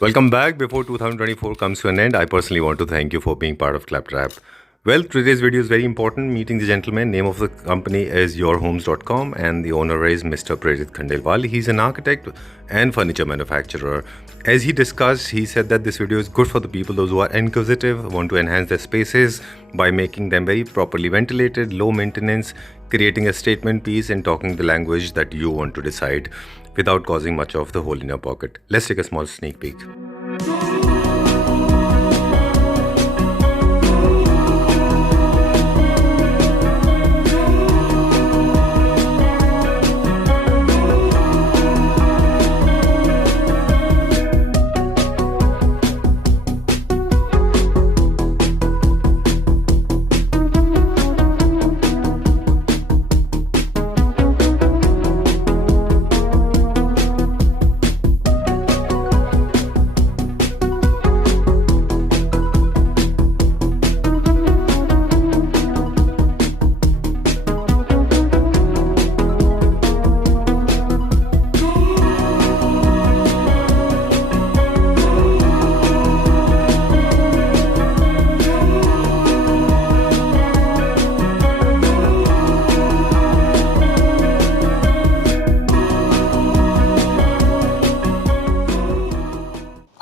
Welcome back. Before 2024 comes to an end, I personally want to thank you for being part of Claptrap. Well, today's video is very important. Meeting the gentleman. Name of the company is urhomezinfo and the owner is Mr. Prerit Khandelwal. He's an architect and furniture manufacturer. As he discussed, he said that this video is good for the people, those who are inquisitive, want to enhance their spaces by making them very properly ventilated, low maintenance, creating a statement piece and talking the language that you want to decide without causing much of the hole in your pocket. Let's take a small sneak peek.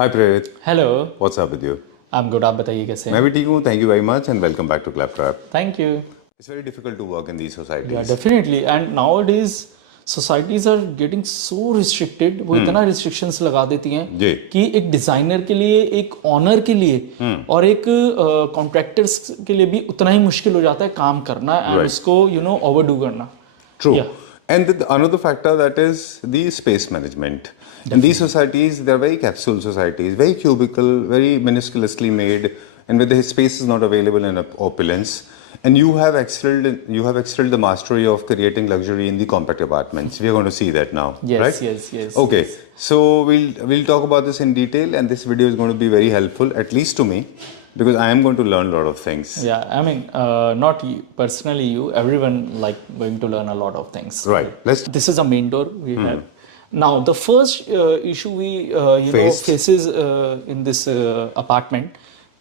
Hi Prerit. Hello. What's up with you? I'm good. आप बताइए कैसे हैं? मैं भी ठीक हूँ. Thank you very much and welcome back to Claptrap. Thank you. It's very difficult to work in these societies. Yeah, definitely. And nowadays societies are getting so restricted. वो इतना restrictions लगा देती हैं जी. कि एक डिजाइनर के लिए, एक ऑनर के लिए और एक कॉन्ट्रैक्टर्स के लिए भी उतना ही मुश्किल हो जाता है काम करना एंड उसको ओवरडू करना. True. Yeah. And another factor that is the space management. In these societies, they're very capsule societies, very cubicle, very minusculously made, and where the space is not available in opulence. And you have excelled the mastery of creating luxury in the compact apartments. We are going to see that now, Yes, right? yes. Okay, so we'll talk about this in detail, and this video is going to be very helpful, at least to me, because I am going to learn a lot of things. Yeah, I mean, not you, personally you, everyone going to learn a lot of things. Right. This is a main door we have. Now, the first issue we faces in this apartment,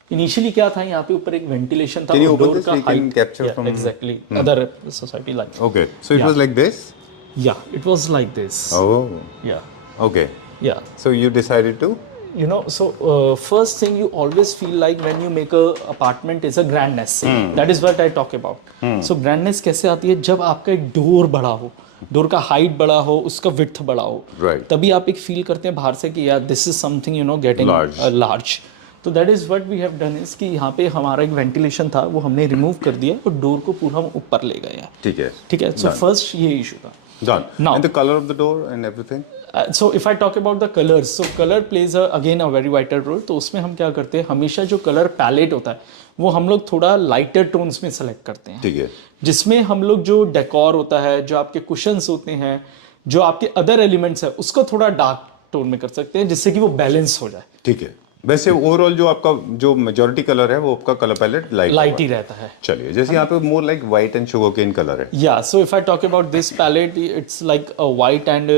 initially क्या था, यहाँ पे ऊपर एक ventilation था. Can you open door this? का We can height, capture from exactly other society like. Okay, so it was like this? Yeah, it was like this. Oh. Yeah. Okay. Yeah. So you decided to? First thing you always feel like when you make a apartment is a grandness. That is what I talk about. So grandness कैसे आती है? जब आपका एक door बड़ा हो, door का height बड़ा हो, उसका विड्थ बड़ा हो, तभी आप एक फील करते हैं बाहर से कि यार this is something getting large. तो that is what we have done is कि यहाँ पे हमारा एक वेंटिलेशन था वो हमने रिमूव कर दिया और डोर को पूरा हम ऊपर ले गए. ठीक है. सो फर्स्ट ये इशू था. Done. Now, and the color of the door and everything? So if I talk about the colors, so color plays again a very vital role. तो उसमें हम क्या करते हैं, हमेशा जो कलर पैलेट होता है वो हम लोग थोड़ा लाइटर टोन्स में सेलेक्ट करते हैं. ठीक है. जिसमें हम लोग जो डेकोर होता है, जो आपके कुशन्स होते हैं, जो आपके अदर एलिमेंट्स है, उसको थोड़ा डार्क टोन में कर सकते हैं जिससे कि वो बैलेंस हो जाए. ठीक है. वैसे ओवरऑल जो आपका जो मेजॉरिटी कलर है वो आपका कलर पैलेट लाइट ही रहता है. चलिए, जैसे यहाँ पे more like white and sugar cane colour है. या so if I talk about this palette, it's like a white and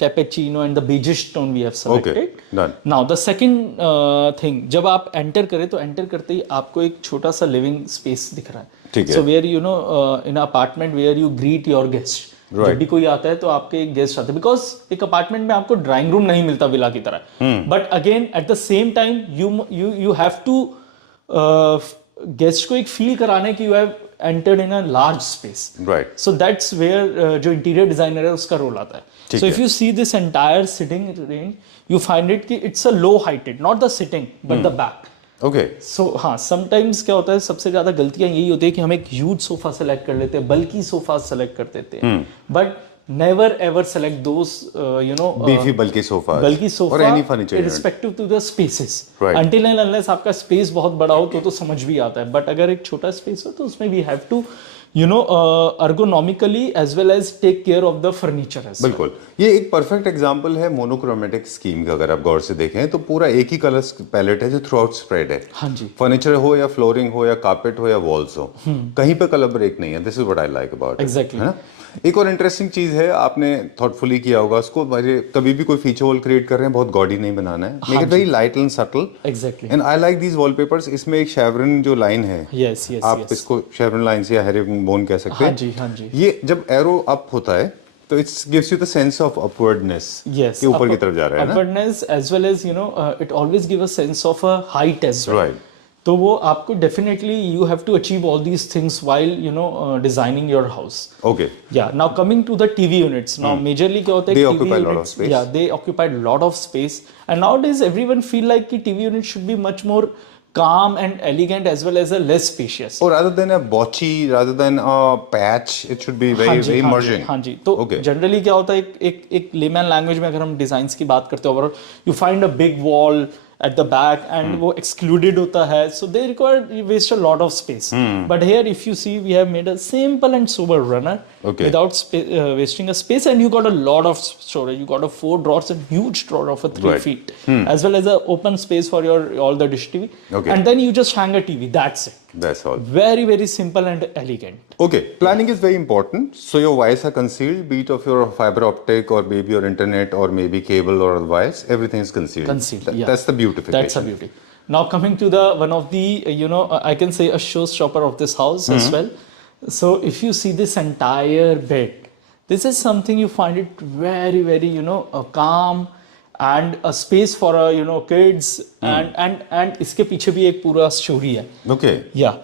cappuccino and the beigeish tone we have selected. Done. Now the second thing, जब आप enter करें तो enter करते ही आपको एक छोटा सा लिविंग स्पेस दिख रहा है. ठीक है. So where in apartment where you greet your guest. जब भी कोई आता है तो आपके एक गेस्ट आते हैं, बिकॉज एक अपार्टमेंट में आपको ड्राइंग रूम नहीं मिलता विला की तरह. But again at the same time you have to guest को एक फील कराने की you have entered in a large space. Right. So that's where जो इंटीरियर डिजाइनर है उसका रोल आता है. So if you see this entire sitting range, you find it कि it's a low heighted, not the sitting but the back. Okay. So हाँ, sometimes क्या होता है, सबसे ज्यादा गलतियां यही होती है कि हम एक ह्यूज सोफा सेलेक्ट कर लेते हैं, बल्कि सोफा सेलेक्ट कर देते हैं, but never ever select those beefy बल्कि सोफा और any furniture respective to the spaces. Until and unless आपका स्पेस बहुत बड़ा हो तो समझ भी आता है, बट अगर एक छोटा स्पेस हो तो उसमें we have to ergonomically as well as take care of the furniture as well. बिल्कुल. ये एक परफेक्ट एग्जांपल है मोनोक्रोमेटिक स्कीम का. अगर आप गौर से देखें तो पूरा एक ही कलर पैलेट है जो थ्रू आउट स्प्रेड है. हाँ जी. फर्नीचर हो या फ्लोरिंग हो या कारपेट हो या वॉल्स हो, कहीं पे कलर ब्रेक नहीं है. This is what I like about. Exactly. एक और इंटरेस्टिंग चीज है, आपने थॉटफुली किया होगा उसको, कभी भी कोई फीचर वॉल क्रिएट कर रहे हैं बहुत गॉडी नहीं बनाना है, make it very light and subtle. Exactly. And I like these wallpapers. इसमें एक शेवरन जो लाइन है, यस यस, आप इसको शेवरन लाइन से या हेरिंगबोन कह सकते हैं। हाँ जी हाँ जी। ये जब एरो अप होता है तो it's gives you the sense of upwardness, yes, कि ऊपर की तरफ जा रहा है ना, upwardness as well as it always give a sense of a height as well. Right. तो वो आपको definitely you have to achieve all these things while designing your house. Okay. Yeah. Now coming to the TV units. Now majorly क्या होता है, They TV occupy a lot of units, space. yeah, they occupy a lot of space, and nowadays everyone feel like कि TV unit should be much more calm and elegant as well as a less spacious. Or rather than a botchy, rather than a patch, it should be very merging. हाँ जी। तो Okay. Generally क्या होता है, एक layman language में अगर हम designs की बात करते हो, you find a big wall at the back and वो excluded होता है, so they require waste a lot of space. But here if you see we have made a simple and sober runner without wasting a space, and you got a lot of storage. You got a 4 drawers and huge drawer of a 3 feet, as well as a open space for your all the dish TV. And then you just hang a TV. That's it. That's all. Very simple and elegant. Okay, planning is very important. So your wires are concealed, be it of your fiber optic or maybe your internet or maybe cable or wires, everything is concealed. Yeah. That's the beautification. That's a beauty. Now coming to the one of the I can say a showstopper of this house as well. So if you see this entire bed, this is something you find it very calm and a space for kids and इसके पीछे भी एक पूरा story है. Okay. Yeah.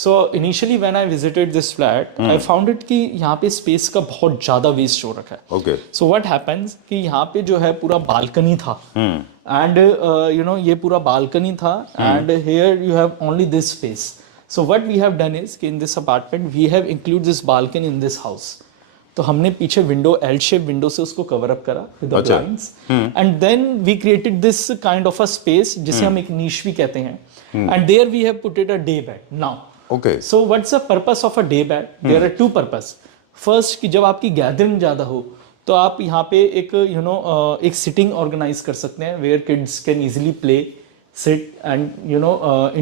So initially when I visited this flat, I found it कि यहाँ पे space का बहुत ज़्यादा वेस्ट हो रखा है. Okay. So what happens कि यहाँ पे जो है पूरा बालकनी था, and ये पूरा बालकनी था, and here you have only this space. So what we have done is कि in this apartment we have included this balcony in this house. तो हमने पीछे विंडो, एल शेप विंडो से उसको कवर अप करा with the blinds, and then we created this kind of a space जिसे हम एक नीश भी कहते हैं, and there we have put it a day bed. Now Okay. So what's the purpose of a day bed? There are 2 purpose. First कि जब आपकी gathering ज़्यादा हो तो आप यहाँ पे एक एक सिटिंग ऑर्गेनाइज कर सकते हैं where kids can easily play, sit and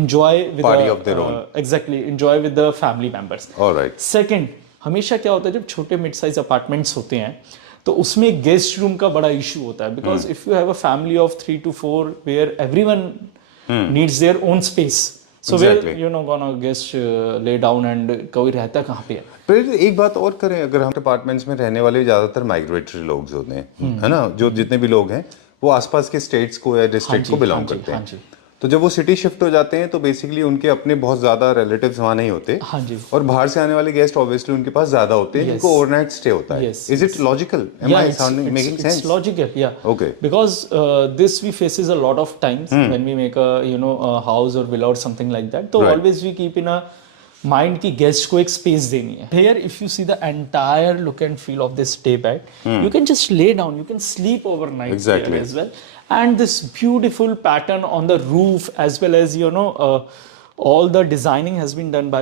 enjoy with party of their own. Exactly, enjoy with the family members. All right. Second, हमेशा क्या होता है जब छोटे मिड साइज अपार्टमेंट्स होते हैं तो उसमें गेस्ट रूम का बड़ा इशू होता है, because if you have a family of 3 to 4 where everyone needs their own space, so where gonna guest lay down and कोई रहता कहाँ पे है. पर एक बात और करें, अगर हम अपार्टमेंट्स में रहने वाले ज्यादातर माइग्रेटरी लोग होते हैं, है ना, जो जितने भी लोग हैं वो आसपास के स्टेट्स को या डिस्ट्रिक्ट को बिलोंग करते हैं, तो जब वो सिटी शिफ्ट हो जाते हैं तो बेसिकली उनके अपने बहुत ज्यादा रिलेटिव्स वहाँ नहीं होते, हाँ जी, और बाहर से आने वाले गेस्ट ऑब्वियसली उनके पास ज्यादा होते हैं, जिनको ओवरनाइट स्टे होता है. Is it logical? Am I sounding making sense? It's logical, yeah. Okay. Because this we faces a lot of times when we make a a house or villa or something like that. So always we keep in a mind कि guest को एक space देनी है. Here if you see the entire look and feel of this day bed, you can just lay down, you can sleep overnight here as well. And this beautiful pattern on the roof as well as all the designing has been done by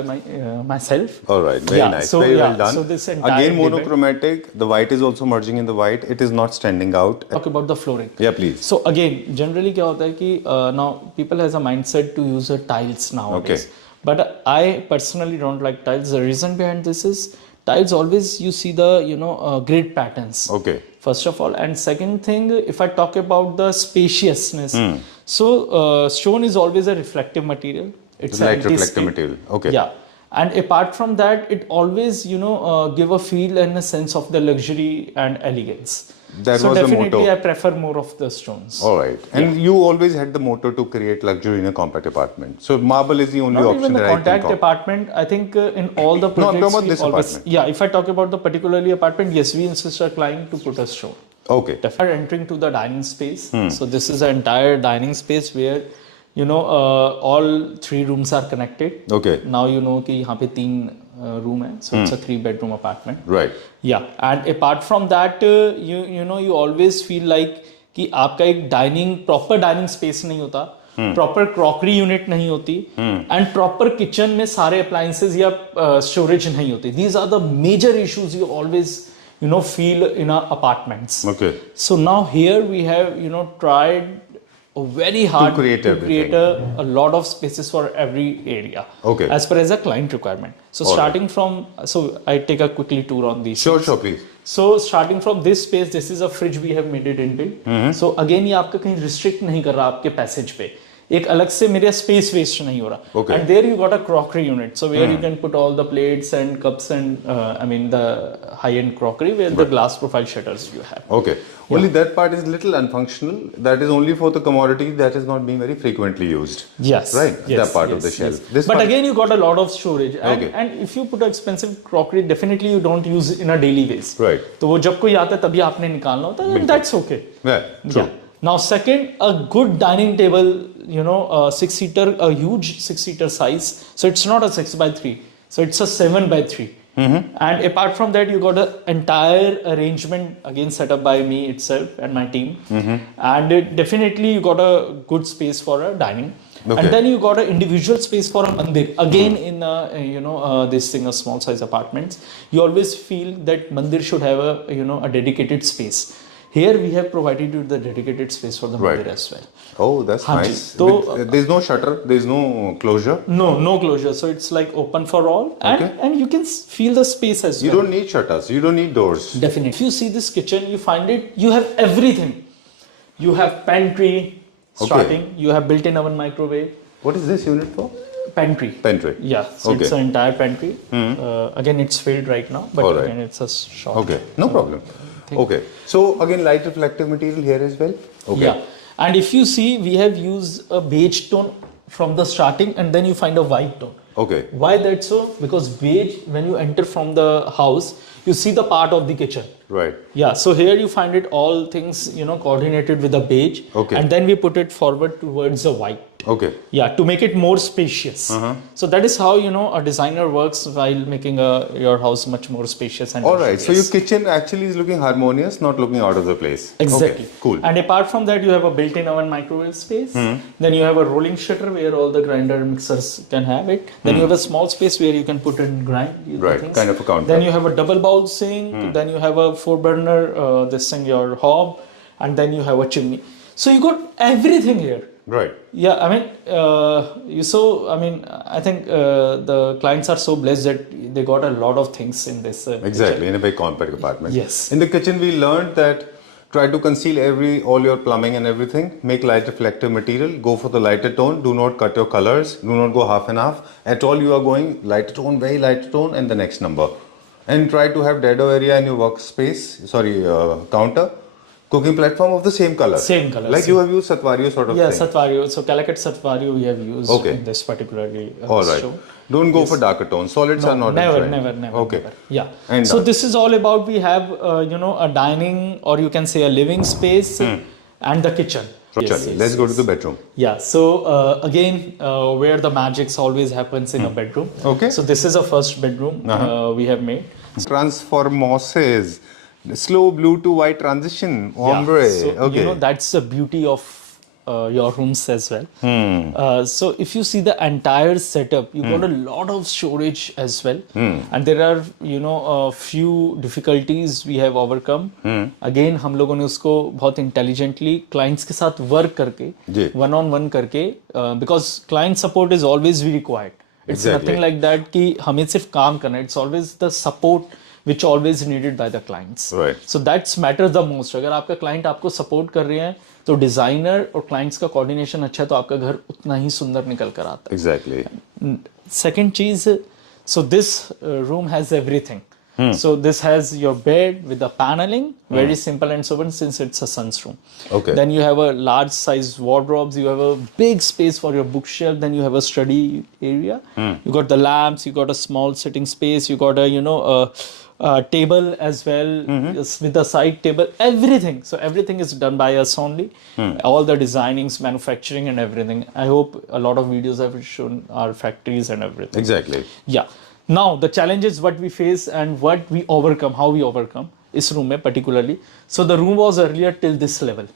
myself. All right, very nice, so, very well done. So this entire again monochromatic, the white is also merging in the white, it is not standing out. Talk about the flooring. Yeah, please. So again generally क्या होता है कि now people has a mindset to use tiles nowadays. But I personally don't like tiles. The reason behind this is tiles always you see the grid patterns. Okay. First of all, and second thing, if I talk about the spaciousness, so stone is always a reflective material. It's a light reflective material. Okay. Yeah, and apart from that, it always give a feel and a sense of the luxury and elegance. That so was the definitely motto. I prefer more of the stones. All right, and you always had the motto to create luxury in a compact apartment. So marble is the only Not option even the that I can compact call. apartment. I think in all the projects, No, I'm talking about we this always, apartment. yeah. If I talk about the particularly apartment, yes, we insist our client to put a stone. Okay. Definitely entering to the dining space. So this is an entire dining space where all 3 rooms are connected. Okay. Now you know कि यहाँ पे 3 room है, so it's a 3-bedroom apartment. Right. Yeah, and apart from that, you always feel like कि आपका एक proper dining space नहीं होता, proper crockery unit नहीं होती, and proper kitchen में सारे appliances या storage नहीं होती. These are the major issues you always feel in our apartments. Okay. So now here we have tried very hard create a lot of spaces for every area. Okay. As per as a client requirement. So starting from, so I take a quickly tour on these. Sure, sure, please. So starting from this space, this is a fridge we have made it into. So again ये आपका कहीं restrict नहीं कर रहा आपके passage पे. एक अलग से मेरा space waste नहीं हो रहा. Okay. And there you got a crockery unit. So where you can put all the plates and cups and I mean the high-end crockery where the glass profile shutters you have. Okay. Only that part is little unfunctional. That is only for the commodity that is not being very frequently used. Yes. Right. Yes, That part yes, of the shelf. yes. This But part, again, you got a lot of storage. And, Okay. and if you put an expensive crockery, definitely you don't use in a daily basis. Right. तो वो जब कोई आता है तभी आपने निकालना होता है. That's okay. Yeah. True. Yeah. Now, second, a good dining table. You know, a 6-seater, a huge 6-seater size. So it's not a 6x3. So it's a 7x3. And apart from that, you got an entire arrangement again set up by me itself and my team. And definitely you got a good space for a dining. Okay. And then you got an individual space for a mandir. Again, in you know this thing, a small size apartments, you always feel that mandir should have a dedicated space. Here we have provided you the dedicated space for the mandir as well. Oh, that's Haan ji. nice. So, there's no shutter, there's no closure. No closure. So it's like open for all, and you can feel the space as well. You don't need shutters, you don't need doors. Definitely. If you see this kitchen, you find it. You have everything. You have pantry starting. You have built-in oven, microwave. What is this unit for? Pantry. Pantry. Yeah. So it's an entire pantry. Again, it's filled right now, but All right. again, it's a shop. Okay, no problem. Okay, so again, light reflective material here as well. Okay. Yeah. And if you see, we have used a beige tone from the starting, and then you find a white tone. Okay. Why that so? Because beige, when you enter from the house, you see the part of the kitchen. Right. Yeah, so here you find it all things, coordinated with the beige. Okay. And then we put it forward towards the white. Okay. Yeah, to make it more spacious. So that is how, a designer works while making your house much more spacious and All right. So luxurious. your kitchen actually is looking harmonious, not looking out of the place. Exactly. Okay, cool. And apart from that, you have a built-in oven microwave space. Then you have a rolling shutter where all the grinder mixers can have it. Then you have a small space where you can put and grind. Right, things. kind of a counter. Then you have a double bowl sink. Then you have a 4-burner, your hob. And then you have a chimney. So you got everything here. Right. Yeah, I mean, I think the clients are so blessed that they got a lot of things in this. Exactly, in a very compact apartment. Yes. In the kitchen, we learned that try to conceal all your plumbing and everything. Make light reflective material. Go for the lighter tone. Do not cut your colors. Do not go half and half. At all, you are going lighter tone, very lighter tone, and the next number. And try to have dado area in your workspace. Counter. Cooking platform of the same color. Same color. Like you have used Satvario sort of thing. Yeah, Satvario. So Calicut Satvario we have used in this particularly all right. show. Don't go for darker tones. Solids are not never. Okay. Never. Yeah. And so this is all about we have a dining or you can say a living space and the kitchen. Let's go to the bedroom. Yeah. So again, where the magic always happens in a bedroom. Okay. So this is a first bedroom we have made. Transformoses. Slow blue to white transition. Ombre. Yeah. So, that's the beauty of your rooms as well. So if you see the entire setup, you got a lot of storage as well. And there are, a few difficulties we have overcome. Again, हम लोगों ने उसको बहुत intelligently clients के साथ work करके, one-on-one करके, because client support is always be required. It's nothing like that कि हमें सिर्फ काम करना. It's always the support which always needed by the clients. Right. So that's matters the most. अगर आपका client आपको support कर रहे हैं तो डिजाइनर और क्लाइंट्स का कोऑर्डिनेशन अच्छा है तो आपका घर उतना ही सुंदर निकल कर आता है. Exactly. Second चीज, so this room has everything. So this has your bed with the paneling, very simple and sober since it's a son's room. Okay. Then you have a large size wardrobes, you have a big space for your bookshelf, then you have a study area. You got the lamps, you got a small sitting space, you got a table as well with the side table, everything. So everything is done by us only. All the designings, manufacturing and everything. I hope a lot of videos have shown our factories and everything. Exactly. Yeah. Now the challenges what we face and what we overcome, how we overcome this room particularly. So the room was earlier till this level.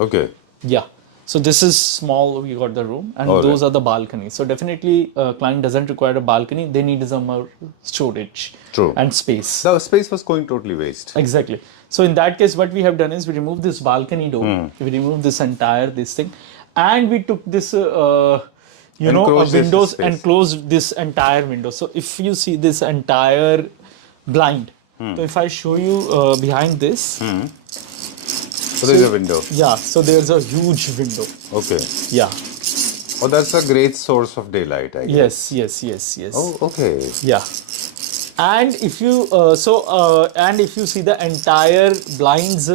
Okay. Yeah. So this is small, we got the room, and All those are the balconies. So definitely client doesn't require a balcony, they need some more storage True. and space. The space was going totally waste. Exactly. So in that case, what we have done is we removed this balcony door, we removed this entire this thing, and we took this Enclosed this windows space. and closed this entire window. So if you see this entire blind, so if I show you behind this, So there's a window. yeah, so there's a huge window. Okay. Yeah. Oh, that's a great source of daylight, I guess. Yes. Oh, okay. Yeah. And if you and if you see the entire blinds,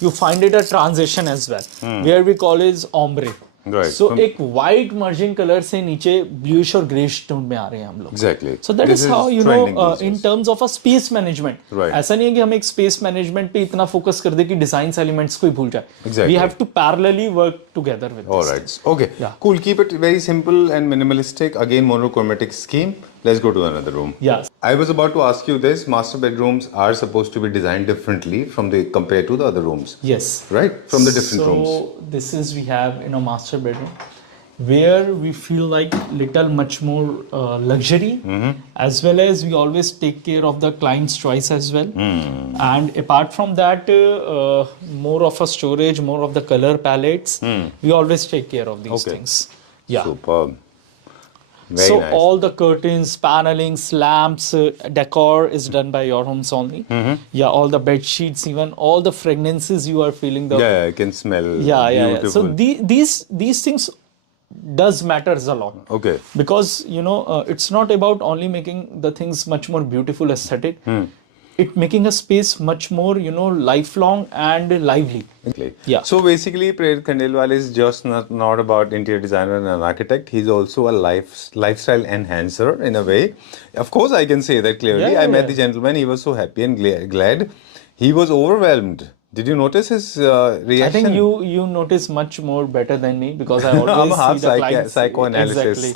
you find it a transition as well, where we call is ombre. Right. So एक white merging color से नीचे bluish और greyish tone में आ रहे हैं हम लोग. Exactly. So that This is how you trending know these in days. terms of a space management. Right. ऐसा नहीं है कि हम एक space management पे इतना focus कर दे कि design elements को ही भूल जाए. Exactly. We have to parallelly work together with All this. right. Okay. Yeah. Cool. Keep it very simple and minimalistic. Again, monochromatic scheme. Let's go to another room. Yeah. I was about to ask you this. Master bedrooms are supposed to be designed differently from the compared to the other rooms. Yes. Right? From the different rooms. So this is we have in a master bedroom where we feel like little much more luxury, as well as we always take care of the client's choice as well. And apart from that, more of a storage, more of the color palettes, we always take care of these Okay. things. Yeah. Superb. Very So nice. all the curtains, panellings, lamps, decor is done by your homes only. Yeah, all the bed sheets, even all the fragrances you are feeling. The Yeah, I can smell. yeah. Beautiful. So these things does matters a lot. Okay. Because it's not about only making the things much more beautiful, aesthetic. It making a space much more lifelong and lively. Exactly. Yeah. So basically, Prerit Khandelwal is just not about interior designer and an architect. He's also a lifestyle enhancer in a way. Of course, I can say that clearly. Yeah, I met yeah. the gentleman. He was so happy and glad. He was overwhelmed. Did you notice his reaction? I think you notice much more better than me because I always I'm a half see the clients. psychoanalyst. Exactly.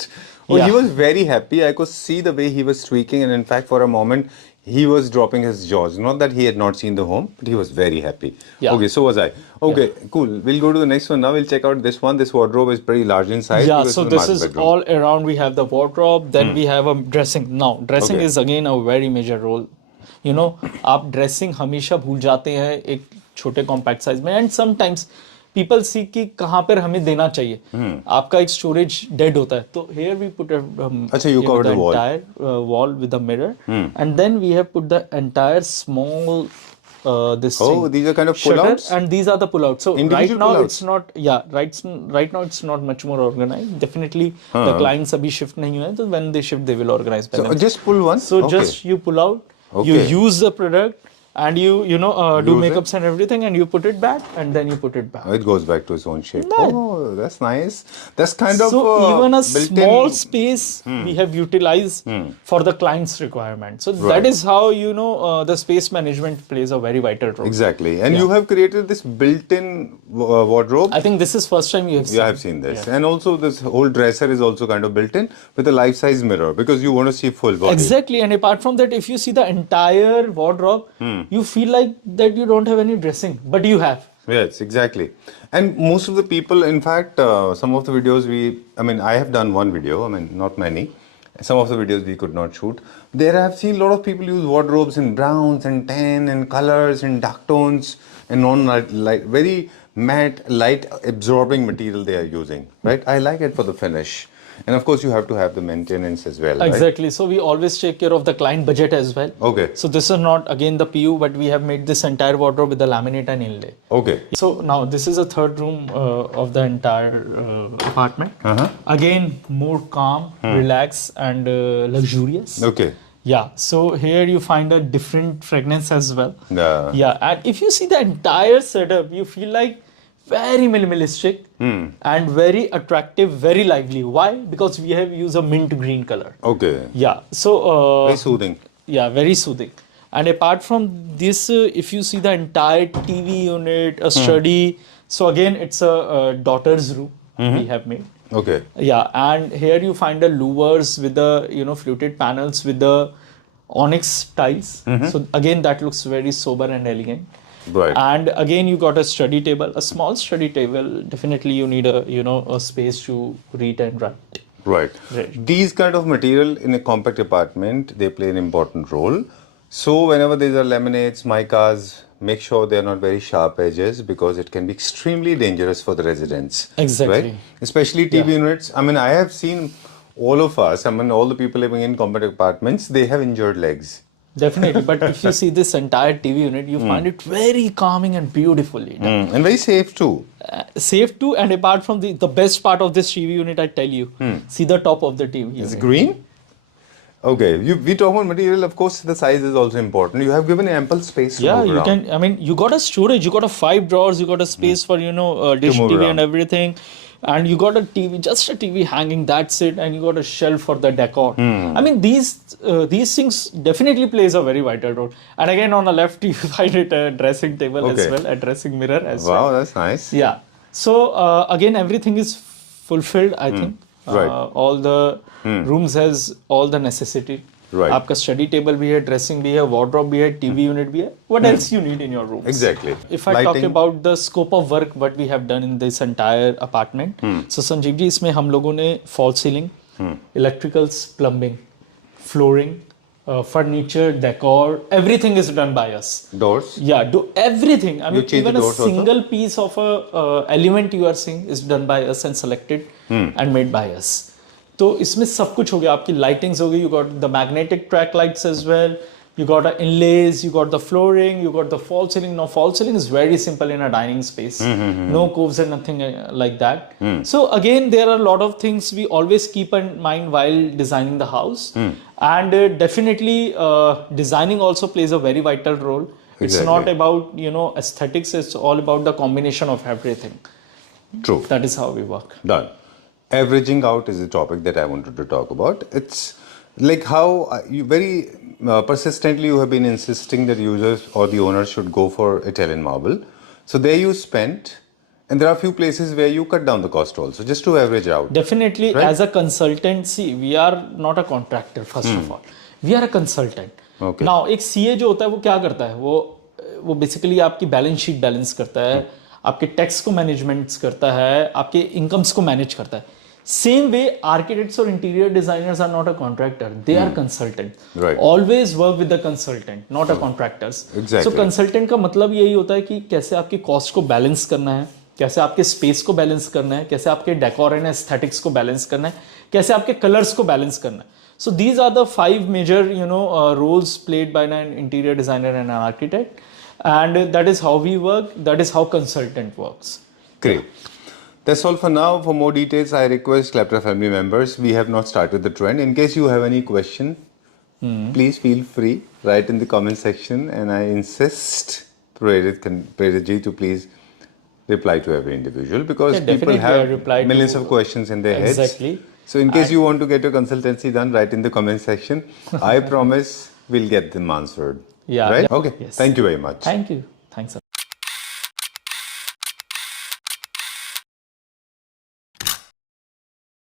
Oh, Yeah. he was very happy. I could see the way he was tweaking, and in fact, for a moment, he was dropping his jaws. Not that he had not seen the home, but he was very happy. Yeah. Okay, so was I. Okay, cool. We'll go to the next one now. We'll check out this one. This wardrobe is pretty large in size. Yeah, because so it's a this master is bedroom. all around. We have the wardrobe, then we have a dressing. Now, dressing Okay. is again a very major role. आप dressing हमेशा भूल जाते हैं एक छोटे compact size में, and sometimes people see कि कहाँ पर हमें देना चाहिए. आपका एक storage dead होता है. तो here we put अच्छा, you covered the wall. entire wall with the mirror, and then we have put the entire small this Oh, thing, these are kind of shutter, pull-outs? and these are the pull-outs. So Individual right now pull-outs? it's not, yeah, right now it's not much more organized. Definitely the clients abhi shift nahi हुए हैं, so when they shift they will organize better. So just pull one. So Okay. just you pull out, you Okay. use the product, and you do Use it. makeups and everything, and you put it back, and then you put it back. Oh, it goes back to its own shape. That- Oh, that's nice. That's kind of So even a built-in- small space we have utilized for the client's requirement. So that is how the space management plays a very vital role. Exactly. And you have created this built-in wardrobe. I think this is first time you have seen. Yeah, I've seen this. And also this whole dresser is also kind of built in with a life-size mirror because you want to see full body. Exactly, and apart from that, if you see the entire wardrobe, you feel like that you don't have any dressing, but you have. Yes, exactly. And most of the people, in fact, some of the videos I have done one video, not many. Some of the videos we could not shoot. There I have seen a lot of people use wardrobes in browns and tan and colors and dark tones and non-light, very matte, light absorbing material they are using, right? I like it for the finish. And of course, you have to have the maintenance as well. Exactly. So we always take care of the client budget as well. Okay. So this is not again the PU, but we have made this entire wardrobe with the laminate and inlay. Okay. So now this is a third room of the entire apartment. Again, more calm, relaxed, and luxurious. Okay. Yeah. So here you find a different fragrance as well. Yeah. Yeah. And if you see the entire setup, you feel like very minimalistic and very attractive, very lively. Why? Because we have used a mint green color. Okay. Yeah. So Very soothing. yeah, very soothing. And apart from this, if you see the entire TV unit, a study. So again, it's a daughter's room we have made. Okay. Yeah, and here you find the louvers with the fluted panels with the onyx tiles. So again, that looks very sober and elegant. Right. And again, you got a study table, a small study table. Definitely, you need a space to read and write. Right. Right. These kind of material in a compact apartment, they play an important role. So whenever there are laminates, micas, make sure they are not very sharp edges because it can be extremely dangerous for the residents. Exactly. Right? Especially TV units. I mean, I have seen all of us, I mean, all the people living in compact apartments, they have injured legs. Definitely, but if you see this entire TV unit, you find it very calming and beautifully done. And very safe too. Safe too, and apart from the best part of this TV unit, I tell you, see the top of the TV It's unit. green? Okay, we talk about material, of course, the size is also important. You have given ample space to Yeah, move you around. can. I mean, you got a storage. You got a 5 drawers. You got a space for dish move TV around. and everything, and you got a TV, just a TV hanging. That's it, and you got a shelf for the decor. I mean, these things definitely plays a very vital role. And again, on the left, you find it a dressing table as Okay. well, a dressing mirror as well. Wow, that's nice. Yeah. So again, everything is fulfilled. I think Right. all the rooms has all the necessity. Right. आपका study table भी है, dressing भी है, wardrobe भी है, TV unit भी है. What else you need in your rooms? Exactly. If I talk about the scope of work what we have done in this entire apartment, so Sanjeev ji इसमें हम लोगों ने fall ceiling, electricals, plumbing, flooring, furniture, decor, everything is done by us. Doors? Yeah, do everything. I mean, change even the a doors also? single piece of a element you are seeing is done by us and selected and made by us. तो इसमें सब कुछ हो गया, आपकी lightings हो गई, you got the magnetic track lights as well, you got the inlays, you got the flooring, you got the fall ceiling. Now fall ceiling is very simple in a dining space, no coves and nothing like that. So again, there are a lot of things we always keep in mind while designing the house, and definitely designing also plays a very vital role. It's Exactly. not about aesthetics, it's all about the combination of everything. True. That is how we work. Done. Averaging out is the topic that I wanted to talk about. It's like how you very persistently you have been insisting that users or the owners should go for Italian marble. So there you spent, and there are a few places where you cut down the cost also, just to average out. Definitely, Right? as a consultant, see, we are not a contractor, first of all. We are a consultant. Okay. Now, एक CA जो होता है वो क्या करता है? वो basically आपकी बैलेंस शीट बैलेंस करता है, आपके टैक्स को मैनेजमेंट करता है, आपके इनकम्स को मैनेज करता है. Same way, architects or interior designers are not a contractor. They are consultant. Right. Always work with the consultant, not a contractors. Exactly. So consultant का मतलब यही होता है कि कैसे आपकी कॉस्ट को बैलेंस करना है, कैसे आपके स्पेस को बैलेंस करना है, कैसे आपके डेकोर एंड एस्थेटिक्स को बैलेंस करना है, कैसे आपके कलर्स को बैलेंस करना है. So these are the 5 major roles played by an interior designer and an architect, and that is how we work. That is how consultant works. Great. That's all for now. For more details, I request Claptrap family members. We have not started the trend. In case you have any question, please feel free. Write in the comment section, and I insist Prerit ji to please reply to every individual because Yeah, people definitely I have reply to- millions of questions in their heads. Exactly. So in case you want to get your consultancy done, write in the comment section. I promise we'll get them answered. Yeah. Right? Yeah. Okay. Yes. Thank you very much. Thank you. Thanks a lot.